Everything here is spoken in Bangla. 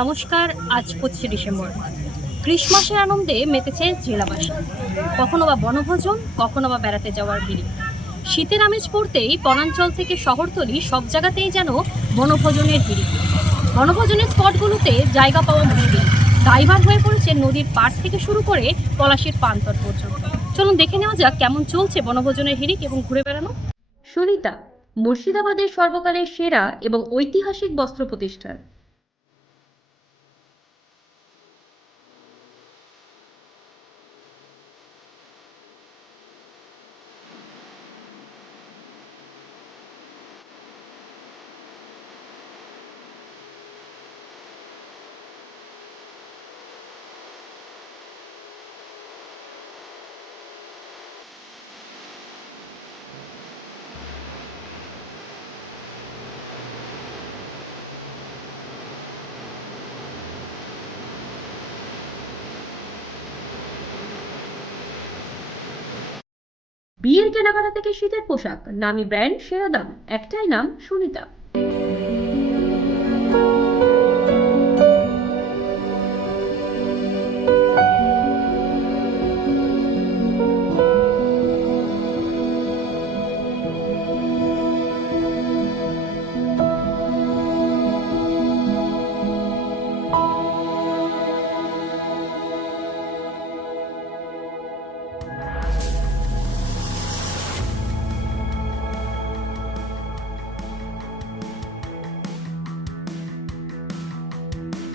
নমস্কার। আজ 25শে ডিসেম্বর। ক্রিসমাসের আনন্দে মেতেছে জেলাবাসী। কখনো বা বনভোজন, কখনো বা বেড়াতে যাওয়ার ভিড়। শীতের আমেজ পড়তেই বনাঞ্চল থেকে শহরতলি সব জায়গাতেই যেন বনভোজনের ভিড়। বনভোজনের স্পটগুলোতে জায়গা পাওয়া মুশকিল। ড্রাইভার হয়ে পড়েছে নদীর পাড় থেকে শুরু করে পলাশীর পান্তর পর্যন্ত। চলুন দেখে নেওয়া যাক কেমন চলছে বনভোজনের হিড়িক এবং ঘুরে বেড়ানো। সুনিতা, মুর্শিদাবাদের সর্বকালের সেরা এবং ঐতিহাসিক বস্ত্র প্রতিষ্ঠান। বিয়ের কেনাকাটা থেকে শীতের পোশাক, নামি ব্র্যান্ড, সেরা দাম, একটাই নাম সুনিতা।